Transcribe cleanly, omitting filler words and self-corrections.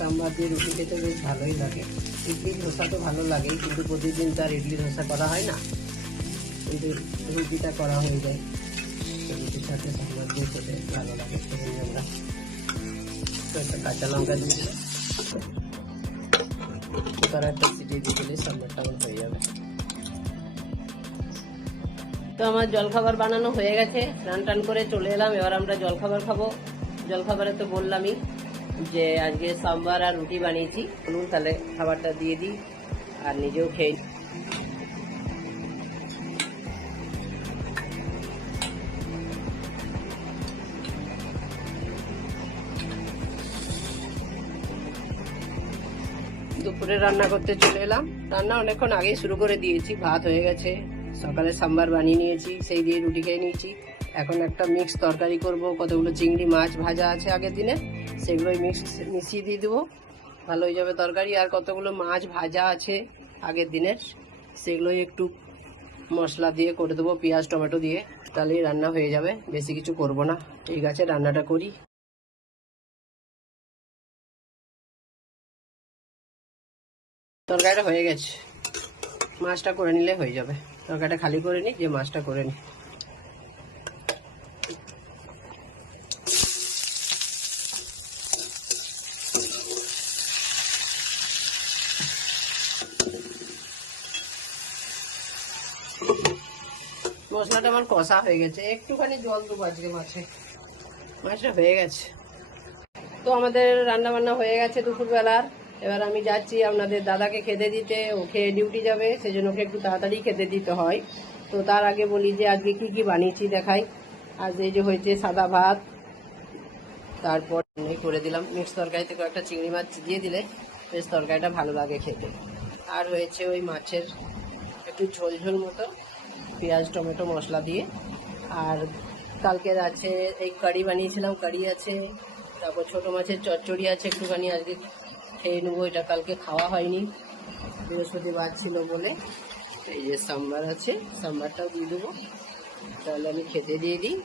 সাম্বার দিয়ে রুটি খেতে বেশ ভালোই লাগে। ইডলি ধোসা তো ভালো লাগেই, কিন্তু প্রতিদিন তার ইডলি ধোসা করা হয় না, কিন্তু রুটিটা করা হয়ে যায়। রুটির সাথে সাম্বার দিয়ে খেতে ভালো লাগে। আমরা তো একটা কাঁচা লঙ্কা দিয়ে দিলাম, তার একটা সিটি দিয়ে দিলে সাম্বারটা আমার হয়ে যাবে। তো আমার জলখাবার বানানো হয়ে গেছে, স্নান টান করে চলে এলাম। এবার আমরা জলখাবার খাবো। জলখাবারে তো বললামই যে আজকে সাম্বার আর রুটি বানিয়েছি। বলুন তাহলে খাবারটা দিয়ে দিই আর নিজেও খেয়ে। দুপুরে রান্না করতে চলে এলাম। রান্না অনেকক্ষণ আগেই শুরু করে দিয়েছি, ভাত হয়ে গেছে, সকালে সাম্বার বানিয়ে নিয়েছি, সেই দিয়ে রুটি খেয়ে নিয়েছি। এখন একটা মিক্স তরকারি করব, কতগুলো চিংড়ি মাছ ভাজা আছে আগের দিনে, সেগুলোই মিশিয়ে দিয়ে দেবো, ভালো হয়ে যাবে তরকারি। আর কতগুলো মাছ ভাজা আছে আগের দিনের, সেগুলোই একটু মশলা দিয়ে করে দেবো, পেঁয়াজ টমেটো দিয়ে, তাহলেই রান্না হয়ে যাবে। বেশি কিছু করব না। ঠিক আছে, রান্নাটা করি। তরকারিটা হয়ে গেছে, মাছটা করে নিলে হয়ে যাবে। তরকারিটা খালি করে নিই, যে মাছটা করে নিই। মশলাটা আমার কষা হয়ে গেছে, একটুখানি জল দেবো আজকে মাছটা হয়ে গেছে। তো আমাদের রান্না বান্না হয়ে গেছে দুপুরবেলার। এবার আমি যাচ্ছি আপনাদের দাদাকে খেতে দিতে। ও খেয়ে ডিউটি যাবে, সেজন্য ওকে একটু তাড়াতাড়ি খেতে দিতে হয়। তো তার আগে বলি যে আজকে কি কি বানিয়েছি দেখাই। আজ এই যে হয়েছে সাদা ভাত, তারপর করে দিলাম মিক্স তরকারিতে কয়েকটা চিংড়ি মাছ দিয়ে দিলে বেশ তরকারিটা ভালো লাগে খেতে। আর হয়েছে ওই মাছের একটু ঝোল ঝোল মতো, পেঁয়াজ টমেটো মশলা দিয়ে। আর কালকের আছে এই কারি বানিয়েছিলাম, কারি আছে। তারপর ছোটো মাছের চচ্চড়ি আছে একটুখানি, আজকে খেয়ে নেবো। এটা কালকে খাওয়া হয়নি, বৃহস্পতিবার ছিল বলে। এই যে সাম্বার আছে, সাম্বারটাও দিয়ে দেবো, তাহলে আমি খেতে দিয়ে দিই।